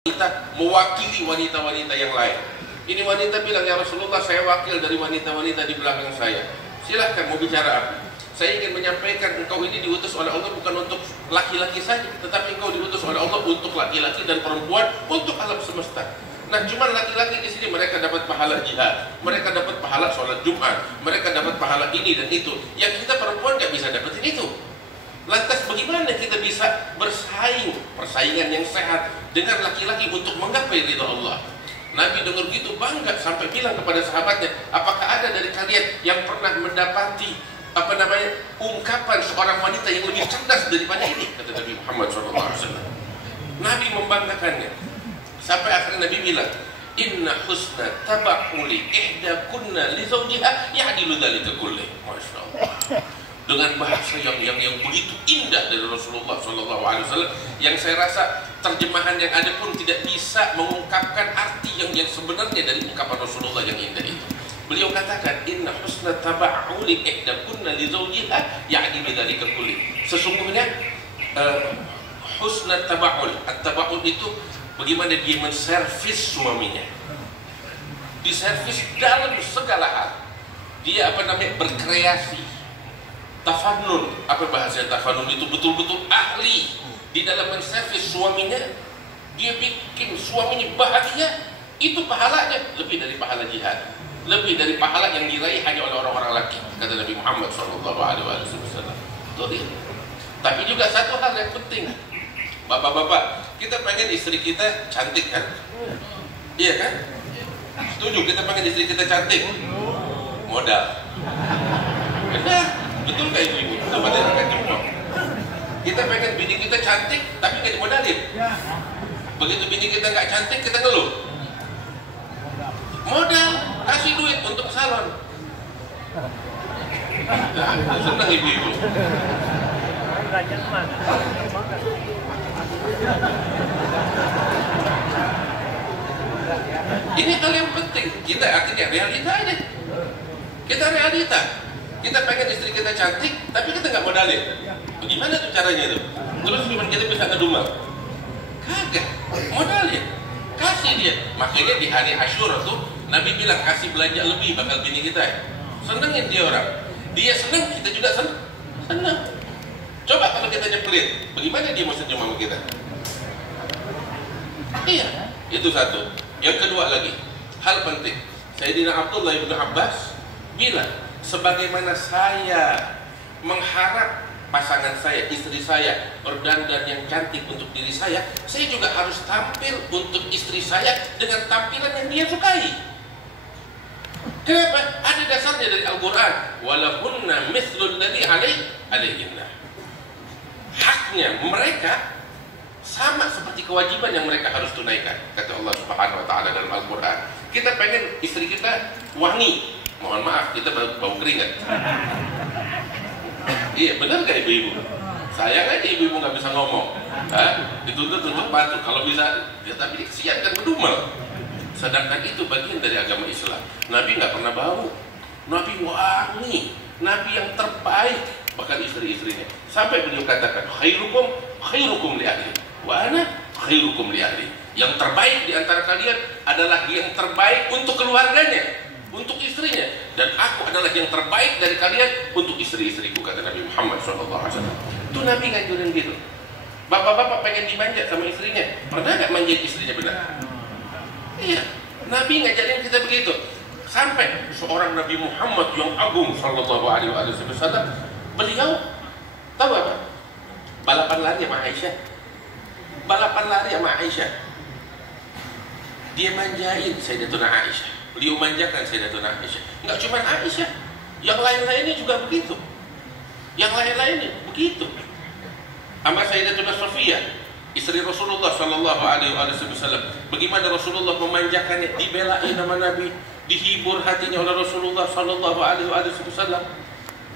Wanita mewakili wanita-wanita yang lain. Ini wanita bilang, ya Rasulullah, saya wakil dari wanita-wanita di belakang saya. Silahkan, mau bicara apa? Saya ingin menyampaikan, engkau ini diutus oleh Allah bukan untuk laki-laki saja, tetapi engkau diutus oleh Allah untuk laki-laki dan perempuan, untuk alam semesta. Nah, cuma laki-laki di sini mereka dapat pahala jihad, mereka dapat pahala sholat Jumat, mereka dapat pahala ini dan itu. Yang kita perempuan nggak bisa dapetin itu. Lantas bagaimana kita bisa bersaing, persaingan yang sehat dengan laki-laki untuk menggapai ridha Allah? Nabi dengar gitu bangga sampai bilang kepada sahabatnya, apakah ada dari kalian yang pernah mendapati ungkapan seorang wanita yang lebih cerdas daripada ini? Kata Nabi Muhammad SAW. Nabi membanggakannya sampai akhirnya Nabi bilang, inna husna taba'uli ihda kunna li zawjiha ya'dilu dzalika kulli. Masya Allah. Dengan bahasa yang begitu indah dari Rasulullah SAW, yang saya rasa terjemahan yang ada pun tidak bisa mengungkapkan arti yang sebenarnya dari ungkapan Rasulullah yang indah itu. Beliau katakan, inna husna taba'uli ihdakunna li zawjiha ya'ni bidzalika kulli. Sesungguhnya husna taba'ul, at-taba'ul itu bagaimana dia menservis suaminya, diservis dalam segala hal. Dia berkreasi. Tafannun, apa bahasa tafannun itu, betul-betul ahli di dalam menservis suaminya. Dia bikin suaminya bahagia. Itu pahalanya lebih dari pahala jihad, lebih dari pahala yang diraih hanya oleh orang-orang laki, kata Nabi Muhammad SAW. Itu dia. Tapi juga satu hal yang penting, bapak-bapak, kita pengen istri kita cantik kan? Iya kan? Setuju, kita pengen istri kita cantik. Modal. Benar. Betul nggak ibu-ibu? Kita pengen bini kita cantik, tapi nggak dimodalin. Begitu bini kita nggak cantik, kita ngeluh. Modal, kasih duit untuk salon. Nah, senang ibu-ibu. Ini hal yang penting. Kita artinya realita aja. Kita realita. Kita pengen istri kita cantik, tapi kita nggak modalin. Bagaimana tuh caranya tuh? Terus gimana kita bisa ngedumel? Kagak, modalin, kasih dia. Makanya di hari Asyura tuh Nabi bilang kasih belanja lebih bakal bini kita. Senengin dia orang. Dia seneng, kita juga seneng. Coba kalau kita nyebelin, bagaimana dia mau senyum sama kita? Iya, itu satu. Yang kedua lagi, hal penting. Sayyidina Abdullah bin Abbas bilang, sebagaimana saya mengharap pasangan saya, istri saya berdandan yang cantik untuk diri saya juga harus tampil untuk istri saya dengan tampilan yang dia sukai. Kenapa? Ada dasarnya dari Al-Quran. Walahunna mithlul ladzi alaihinna. Haknya mereka sama seperti kewajiban yang mereka harus tunaikan, kata Allah Subhanahu wa taala dalam Al-Quran. Kita pengen istri kita wangi. Mohon maaf, kita bau keringat. Iya, benar gak ibu-ibu? Sayang aja ibu-ibu gak bisa ngomong. Dituntut batu. Kalau bisa, ya tapi kesian kan berdumel. Sedangkan itu bagian dari agama Islam. Nabi gak pernah bau. Nabi wangi. Nabi yang terbaik. Bahkan istri-istrinya. Sampai beliau katakan, khairukum li ahli. Wa ana khairukum li ahli. Yang terbaik di antara kalian adalah yang terbaik untuk keluarganya, untuk istrinya, dan aku adalah yang terbaik dari kalian untuk istri-istriku, kata Nabi Muhammad SAW. Itu Nabi ngajurin gitu. Bapak-bapak pengen dimanja sama istrinya, pernah gak manjain istrinya benar? Iya, Nabi ngajarin kita begitu. Sampai seorang Nabi Muhammad yang agung SAW, beliau tahu apa? Balapan lari sama Aisyah. Balapan lari sama Aisyah. Dia manjain Sayyidatuna Aisyah. Beliau manjakan Sayyidatuna Aisyah. Enggak cuma Aisyah, yang lain-lainnya juga begitu. Yang lain-lainnya begitu. Sama Sayyidatuna Sofia, istri Rasulullah SAW. Bagaimana Rasulullah memanjakannya, dibelain sama Nabi, dihibur hatinya oleh Rasulullah SAW.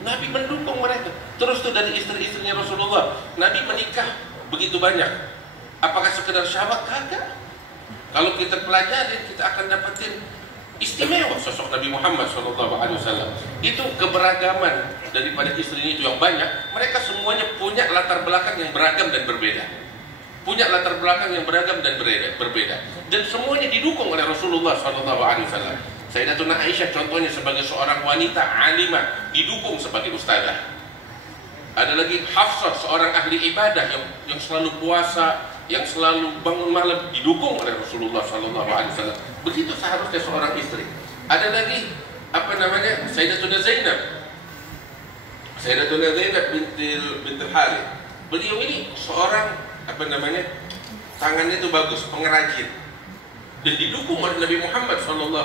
Nabi mendukung mereka. Terus tuh dari istri-istrinya Rasulullah, Nabi menikah begitu banyak. Apakah sekedar syahwat? Kagak. Kalau kita pelajari, kita akan dapetin istimewa sosok Nabi Muhammad SAW. Itu keberagaman daripada istrinya itu yang banyak. Mereka semuanya punya latar belakang yang beragam dan berbeda. punya latar belakang yang beragam dan berbeda, dan semuanya didukung oleh Rasulullah SAW. Sayyidatuna Aisyah contohnya sebagai seorang wanita alimah, didukung sebagai ustazah. Ada lagi Hafsah, seorang ahli ibadah yang selalu puasa, yang selalu bangun malam, didukung oleh Rasulullah SAW. Begitu seharusnya seorang istri. Ada lagi Sayyidatuna Zainab, bintil Harith. Beliau ini seorang tangannya itu bagus, pengrajin, dan didukung oleh Nabi Muhammad SAW.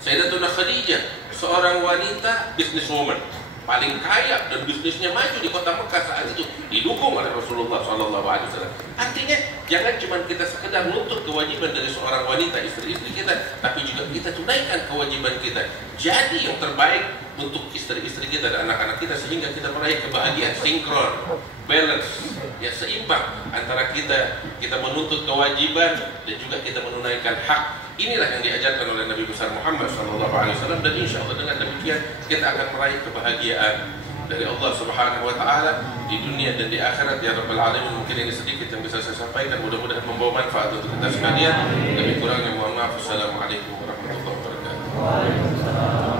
Sayyidatuna Khadijah, seorang wanita businesswoman, paling kaya dan bisnisnya maju di kota Mekah saat itu, didukung oleh Rasulullah SAW. Artinya jangan cuma kita sekedar nuntut kewajiban dari seorang wanita, istri-istri kita, tapi juga kita tunaikan kewajiban kita. Jadi yang terbaik untuk istri-istri kita dan anak-anak kita, sehingga kita meraih kebahagiaan sinkron, balance, ya seimbang antara kita menuntut kewajiban dan juga kita menunaikan hak. Inilah yang diajarkan oleh Nabi besar Muhammad SAW, dan insya Allah dengan demikian kita akan meraih kebahagiaan dari Allah Subhanahu wa Ta'ala di dunia dan di akhirat, ya Rabbal Alamin. Mungkin ini sedikit yang bisa saya sampaikan, mudah-mudahan membawa manfaat untuk kita sekalian. Lebih kurangnya mohon maaf. Assalamualaikum warahmatullahi wabarakatuh.